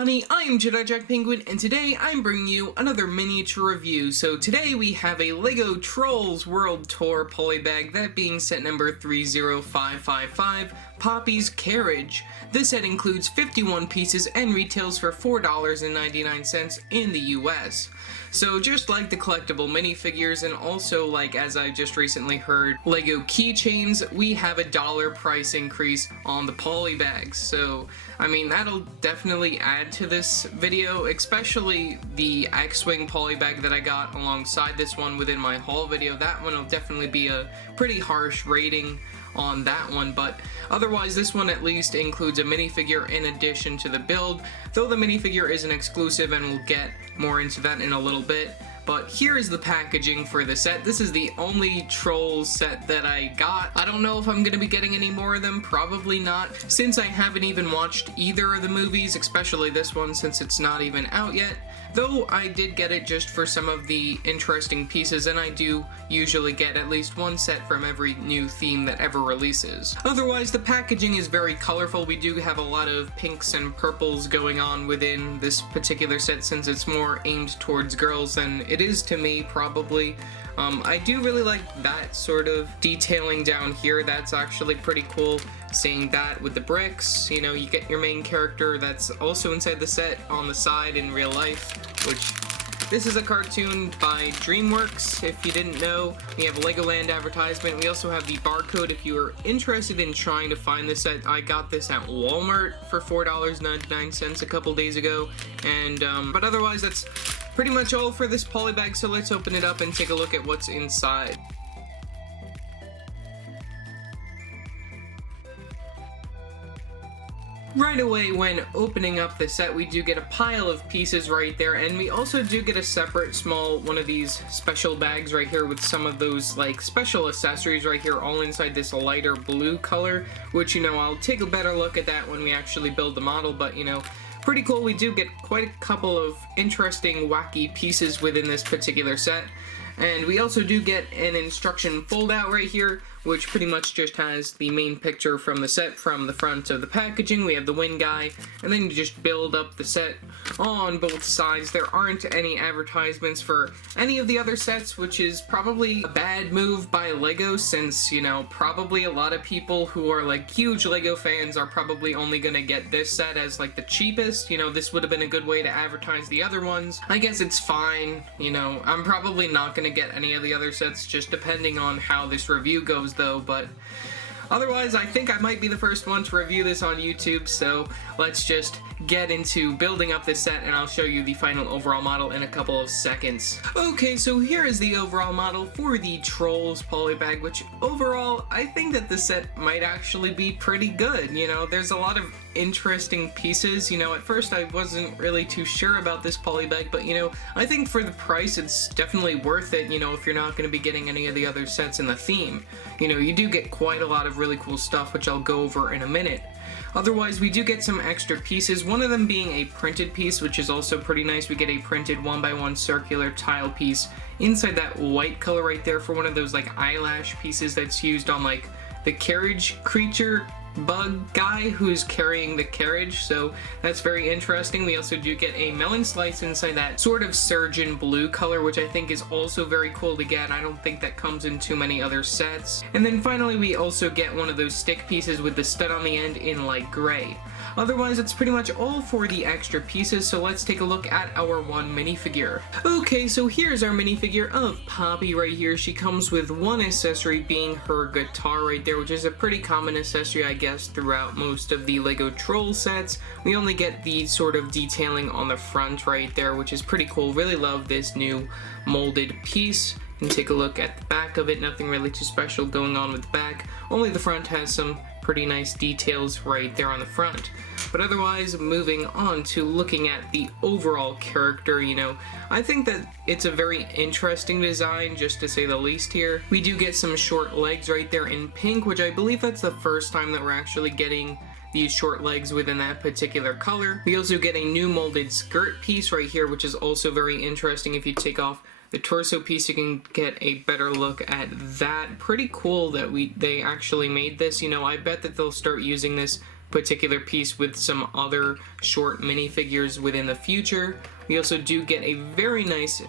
everybody, I am Jedi Jack Penguin, and today I'm bringing you another miniature review. So today we have a LEGO Trolls World Tour Polybag, that being set number 30555, Poppy's Carriage. This set includes 51 pieces and retails for $4.99 in the US. So just like the collectible minifigures, and also like as I just recently heard, LEGO keychains, we have a $1 price increase on the polybags. So I mean, that'll definitely add to this video, especially the X-Wing polybag that I got alongside this one within my haul video. That one will definitely be a pretty harsh rating on that one, but otherwise this one at least includes a minifigure in addition to the build, though the minifigure is an exclusive and we'll get more into that in a little bit. But here is the packaging for the set. This is the only Trolls set that I got. I don't know if I'm going to be getting any more of them, probably not, since I haven't even watched either of the movies, especially this one since it's not even out yet. Though I did get it just for some of the interesting pieces, and I do usually get at least one set from every new theme that ever releases. Otherwise, the packaging is very colorful. We do have a lot of pinks and purples going on within this particular set since it's more aimed towards girls than it is to me, probably. I do really like that sort of detailing down here. That's actually pretty cool, seeing that with the bricks. You know, you get your main character that's also inside the set on the side in real life, which this is a cartoon by DreamWorks, if you didn't know. We have a Legoland advertisement. We also have the barcode if you are interested in trying to find this set. I got this at Walmart for $4.99 a couple days ago, and but otherwise that's pretty much all for this polybag, so let's open it up and take a look at what's inside. Right away when opening up the set, we do get a pile of pieces right there, and we also do get a separate small one of these special bags right here with some of those like special accessories right here, all inside this lighter blue color, which, you know, I'll take a better look at that when we actually build the model, but you know, pretty cool. We do get quite a couple of interesting wacky pieces within this particular set. And we also do get an instruction fold-out right here, which pretty much just has the main picture from the set from the front of the packaging. We have the wind guy, and then you just build up the set on both sides. There aren't any advertisements for any of the other sets, which is probably a bad move by LEGO, since, you know, probably a lot of people who are like huge LEGO fans are probably only gonna get this set as like the cheapest. You know, this would have been a good way to advertise the other ones. I guess it's fine, you know, I'm probably not gonna get any of the other sets, just depending on how this review goes though, but otherwise I think I might be the first one to review this on YouTube, so let's just get into building up this set and I'll show you the final overall model in a couple of seconds. Okay, so here is the overall model for the Trolls polybag, which overall I think that the set might actually be pretty good. You know, there's a lot of interesting pieces. You know, at first I wasn't really too sure about this polybag, but you know, I think for the price it's definitely worth it, you know, if you're not going to be getting any of the other sets in the theme. You know, you do get quite a lot of really cool stuff, which I'll go over in a minute. Otherwise, we do get some extra pieces, one of them being a printed piece, which is also pretty nice. We get a printed 1x1 circular tile piece inside that white color right there for one of those like eyelash pieces that's used on like the Carriage creature bug guy who's carrying the carriage, so that's very interesting. We also do get a melon slice inside that sort of surgeon blue color, which I think is also very cool to get. I don't think that comes in too many other sets. And then finally we also get one of those stick pieces with the stud on the end in light gray. Otherwise, it's pretty much all for the extra pieces, so let's take a look at our one minifigure. Okay, so here's our minifigure of Poppy right here. She comes with one accessory being her guitar right there, which is a pretty common accessory, I guess, throughout most of the LEGO Troll sets. We only get the sort of detailing on the front right there, which is pretty cool. Really love this new molded piece. And take a look at the back of it. Nothing really too special going on with the back. Only the front has some pretty nice details right there on the front. But otherwise, moving on to looking at the overall character, you know, I think that it's a very interesting design, just to say the least here. We do get some short legs right there in pink, which I believe that's the first time that we're actually getting these short legs within that particular color. We also get a new molded skirt piece right here, which is also very interesting. If you take off the torso piece, you can get a better look at that. Pretty cool that they actually made this. You know, I bet that they'll start using this particular piece with some other short minifigures within the future. We also do get a very nice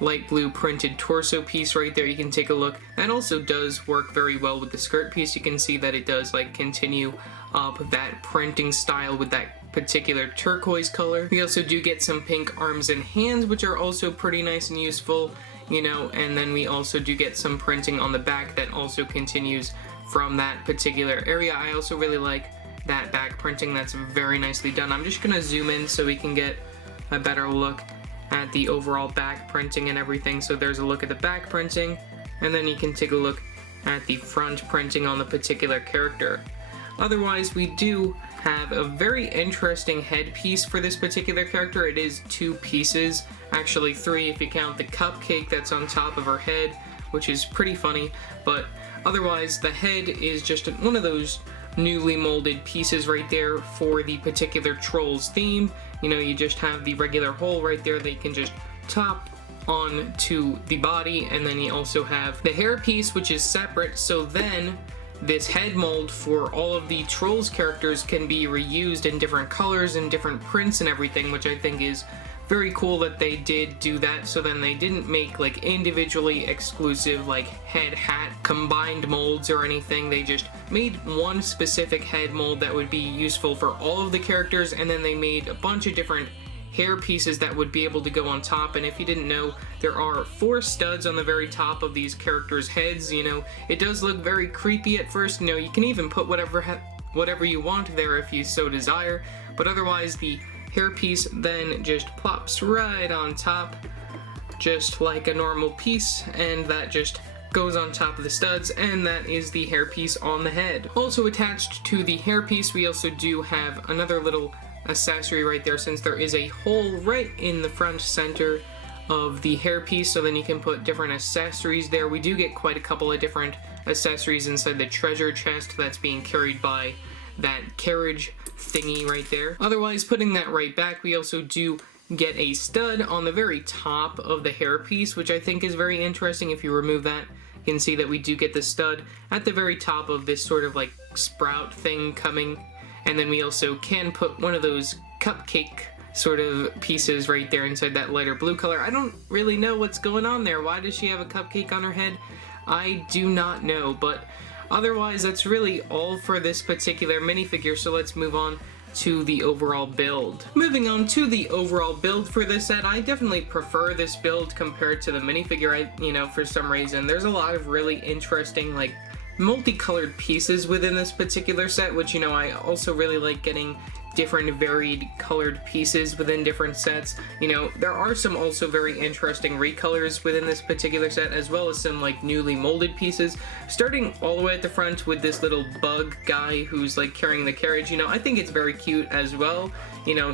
light blue printed torso piece right there. You can take a look. That also does work very well with the skirt piece. You can see that it does like continue up that printing style with that particular turquoise color. We also do get some pink arms and hands, which are also pretty nice and useful, you know, and then we also do get some printing on the back that also continues from that particular area. I also really like that back printing. That's very nicely done. I'm just gonna zoom in so we can get a better look at the overall back printing and everything. So there's a look at the back printing, and then you can take a look at the front printing on the particular character. Otherwise, we do have a very interesting headpiece for this particular character. It is 2 pieces, actually 3 if you count the cupcake that's on top of her head, which is pretty funny, but otherwise the head is just one of those newly molded pieces right there for the particular Trolls theme. You know, you just have the regular hole right there that you can just top on to the body, and then you also have the hair piece, which is separate, so then this head mold for all of the Trolls characters can be reused in different colors and different prints and everything, which I think is very cool that they did do that. So then they didn't make like individually exclusive like head hat combined molds or anything. They just made one specific head mold that would be useful for all of the characters, and then they made a bunch of different hair pieces that would be able to go on top. And if you didn't know, there are 4 studs on the very top of these characters' heads. You know, it does look very creepy at first. You know, you can even put whatever you want there if you so desire, but otherwise the hair piece then just plops right on top, just like a normal piece, and that just goes on top of the studs, and that is the hair piece on the head. Also attached to the hair piece, we also do have another little accessory right there, since there is a hole right in the front center of the hair piece, so then you can put different accessories there. We do get quite a couple of different accessories inside the treasure chest that's being carried by that carriage thingy right there. Otherwise, putting that right back, we also do get a stud on the very top of the hair piece, which I think is very interesting. If you remove that, you can see that we do get the stud at the very top of this sort of like sprout thing coming, and then we also can put one of those cupcake sort of pieces right there inside that lighter blue color. I don't really know what's going on there. Why does she have a cupcake on her head? I do not know, but otherwise that's really all for this particular minifigure, so let's move on to the overall build. Moving on to the overall build for this set, I definitely prefer this build compared to the minifigure. You know, for some reason, there's a lot of really interesting, like, multicolored pieces within this particular set, which, you know, I also really like getting different varied colored pieces within different sets. You know, there are some also very interesting recolors within this particular set, as well as some like newly molded pieces, starting all the way at the front with this little bug guy who's like carrying the carriage. You know, I think it's very cute as well. You know,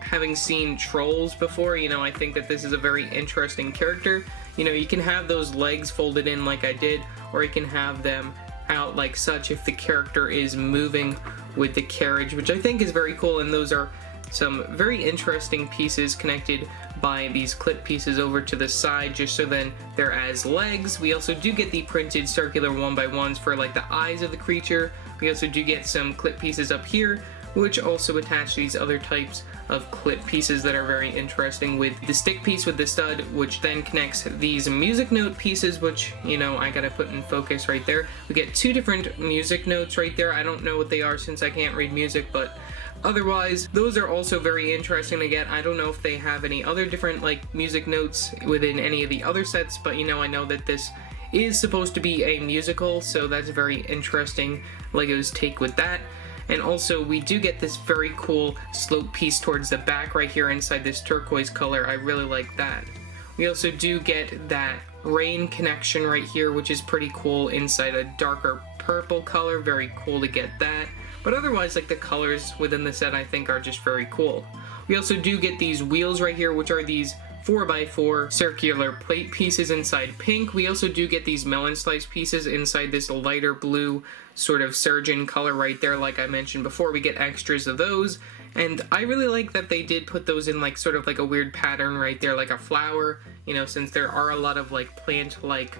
having seen Trolls before, you know, I think that this is a very interesting character. You know, you can have those legs folded in like I did, or you can have them out like such if the character is moving with the carriage, which I think is very cool. And those are some very interesting pieces connected by these clip pieces over to the side, just so then they're as legs. We also do get the printed circular 1x1s for like the eyes of the creature. We also do get some clip pieces up here, which also attach these other types of clip pieces that are very interesting, with the stick piece with the stud, which then connects these music note pieces, which, you know, I gotta put in focus right there. We get 2 different music notes right there. I don't know what they are since I can't read music, but otherwise, those are also very interesting to get. I don't know if they have any other different, like, music notes within any of the other sets, but, you know, I know that this is supposed to be a musical, so that's very interesting. LEGO's take with that. And also, we do get this very cool slope piece towards the back right here inside this turquoise color. I really like that. We also do get that rain connection right here, which is pretty cool, inside a darker purple color. Very cool to get that. But otherwise, like, the colors within the set I think are just very cool. We also do get these wheels right here, which are these 4x4 circular plate pieces inside pink. We also do get these melon slice pieces inside this lighter blue sort of surgeon color right there. Like I mentioned before, we get extras of those, and I really like that they did put those in like sort of like a weird pattern right there, like a flower, you know, since there are a lot of like plant-like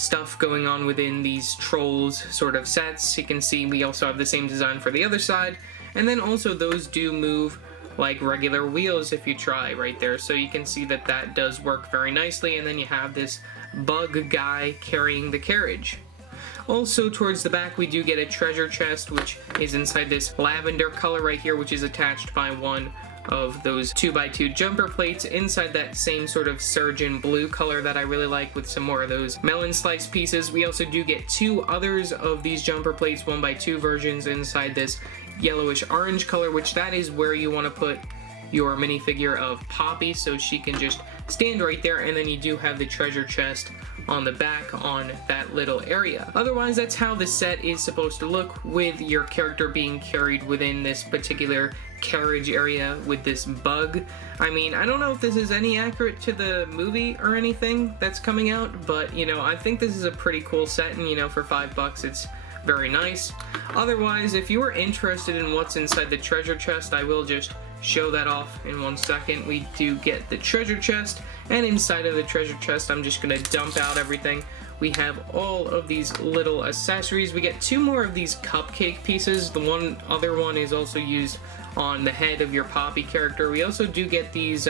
stuff going on within these trolls sort of sets. You can see we also have the same design for the other side, and then also those do move like regular wheels if you try right there, so you can see that that does work very nicely. And then you have this bug guy carrying the carriage. Also towards the back we do get a treasure chest, which is inside this lavender color right here, which is attached by one of those 2x2 jumper plates inside that same sort of surgeon blue color that I really like, with some more of those melon slice pieces. We also do get two others of these jumper plates, 1x2 versions, inside this yellowish orange color, which that is where you want to put your minifigure of Poppy, so she can just stand right there. And then you do have the treasure chest on the back on that little area. Otherwise, that's how the set is supposed to look, with your character being carried within this particular carriage area with this bug. I mean, I don't know if this is any accurate to the movie or anything that's coming out, but you know, I think this is a pretty cool set, and you know, for $5 it's very nice. Otherwise, if you are interested in what's inside the treasure chest, I will just show that off in 1 second. We do get the treasure chest, and inside of the treasure chest I'm just gonna dump out everything. We have all of these little accessories. We get two more of these cupcake pieces. The other one is also used on the head of your Poppy character. We also do get these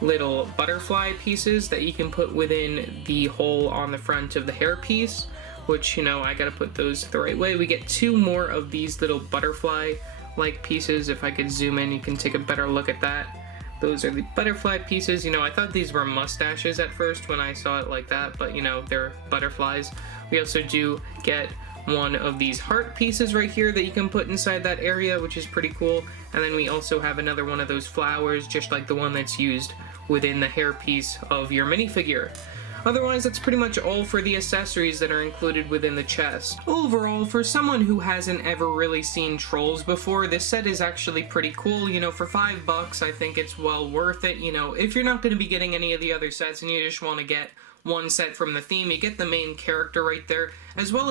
little butterfly pieces that you can put within the hole on the front of the hair piece, which, you know, I gotta put those the right way. We get two more of these little butterfly like pieces. If I could zoom in, you can take a better look at that. Those are the butterfly pieces. You know, I thought these were mustaches at first when I saw it like that, but you know, they're butterflies. We also do get one of these heart pieces right here that you can put inside that area, which is pretty cool. And then we also have another one of those flowers, just like the one that's used within the hair piece of your minifigure. Otherwise, that's pretty much all for the accessories that are included within the chest. Overall, for someone who hasn't ever really seen Trolls before, this set is actually pretty cool. You know, for $5, I think it's well worth it. You know, if you're not going to be getting any of the other sets and you just want to get one set from the theme, you get the main character right there, as well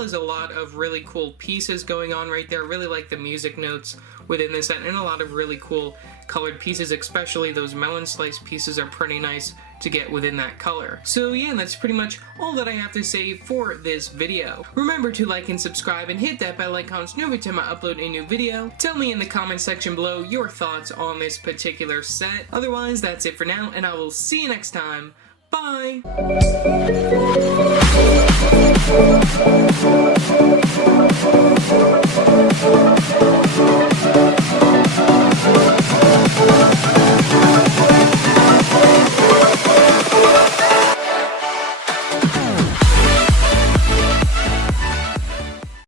as a lot of really cool pieces going on right there. Really like the music notes within this set, and a lot of really cool colored pieces, especially those melon slice pieces are pretty nice to get within that color. So yeah, that's pretty much all that I have to say for this video. Remember to like and subscribe and hit that bell icon so every time I upload a new video. Tell me in the comment section below your thoughts on this particular set. Otherwise, that's it for now, and I will see you next time. Bye!